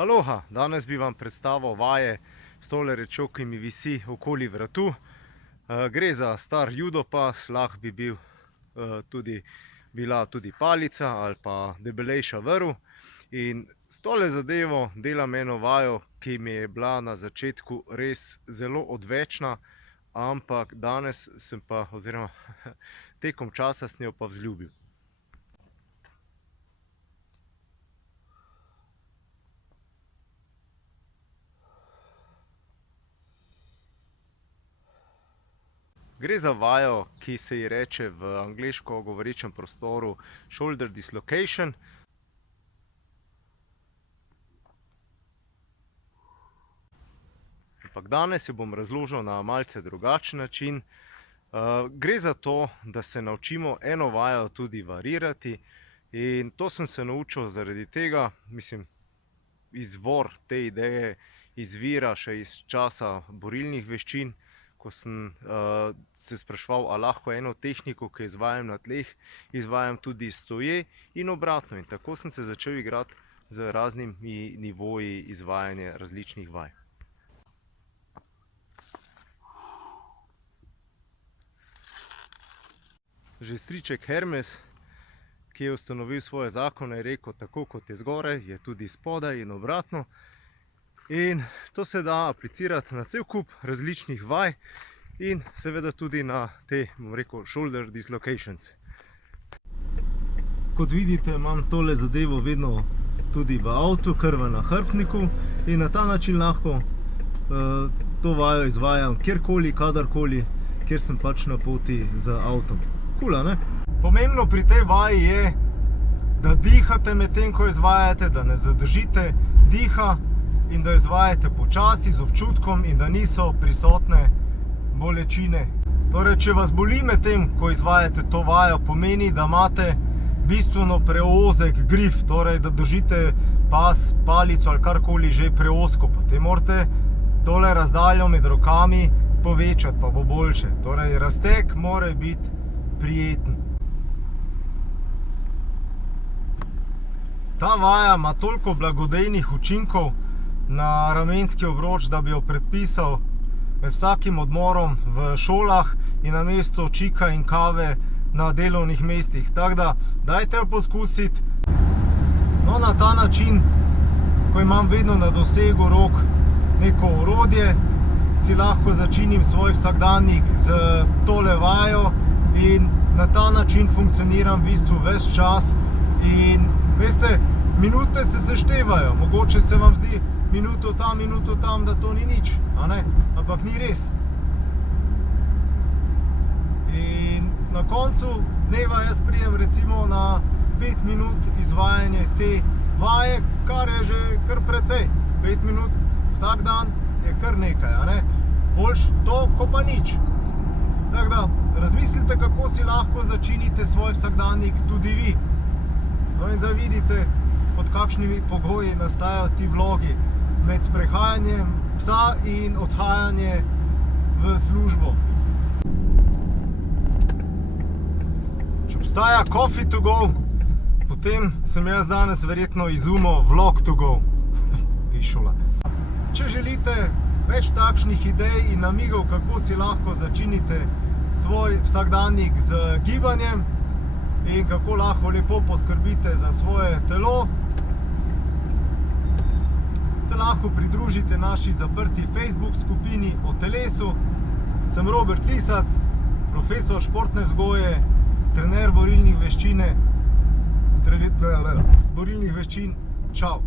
Aloha, danes bi vam predstavil vaje s tole rečjo, ki mi visi okoli vratu. Gre za star judo pas, lahko bi bila tudi palica ali pa debelejša vrv. In s tole zadevo delam eno vajo, ki mi je bila na začetku res zelo odvečna, ampak danes sem pa, oziroma tekom časa sem jo pa vzljubil. Gre za vajo, ki se ji reče v angleško govorečem prostoru shoulder dislocation. Ampak danes jo bom razložil na malce drugačen način. Gre za to, da se naučimo eno vajo tudi varirati, in to sem se naučil zaradi tega, mislim, izvor te ideje izvira še iz časa borilnih veščin, ko sem se spraševal, a lahko eno tehniko, ki izvajam na tleh, izvajam tudi stoje in obratno. In tako sem se začel igrati z raznimi nivoji izvajanja različnih vaj. Že striček Hermes, ki je ustanovil svoje zakone, je rekel, tako kot je zgoraj, je tudi spodaj in obratno. In to se da aplicirati na cel kup različnih vaj in seveda tudi na te, bom rekel, shoulder dislocations. Kot vidite, imam tole zadevo vedno tudi v avtu, kar v nahrbtniku, in na ta način lahko to vajo izvajam kjerkoli, kadarkoli, kjer sem pač na poti z avtom. Kul, a ne? Pomembno pri tej vaji je, da dihate medtem, ko izvajate, da ne zadržite diha in da izvajate počasi, z občutkom, in da niso prisotne bolečine. Torej, če vas boli medtem, ko izvajate to vajo, pomeni, da imate bistveno preozek grif, torej, da držite pas, palico ali karkoli že preozko. Potem morate tole razdaljo med rokami povečati, pa bo boljše. Torej, razteg mora biti prijeten. Ta vaja ima toliko blagodejnih učinkov na ramenski obroč, da bi jo predpisal med vsakim odmorom v šolah in namesto čika in kave na delovnih mestih. Tako da, dajte jo poskusiti. No, na ta način, ko imam vedno na dosegu rok neko orodje, si lahko začinim svoj vsakdanjik z tole vajo in na ta način funkcioniram v bistvu ves čas. In veste, minute se seštevajo, mogoče se vam zdi minuto tam, da to ni nič, a ne? Ampak ni res. In na koncu dneva jaz pridem recimo na 5 minut izvajanje te vaje, kar je že kar precej. 5 minut vsak dan je kar nekaj, a ne? Boljš to, ko pa nič. Tako da, razmislite, kako si lahko začinite svoj vsakdanjik tudi vi. No in zdaj vidite, pod kakšnimi pogoji nastajajo ti vlogi med sprehajanjem psa in odhajanje v službo. Če obstaja coffee to go, potem sem jaz danes verjetno izumil vlog to go. Išola. Če želite več takšnih idej in namigov, kako si lahko začinite svoj vsakdanjik z gibanjem in kako lahko lepo poskrbite za svoje telo, se lahko pridružite naši zaprti Facebook skupini o telesu. Sem Robert Lisac, profesor športne vzgoje, trener borilnih veščin. Čau!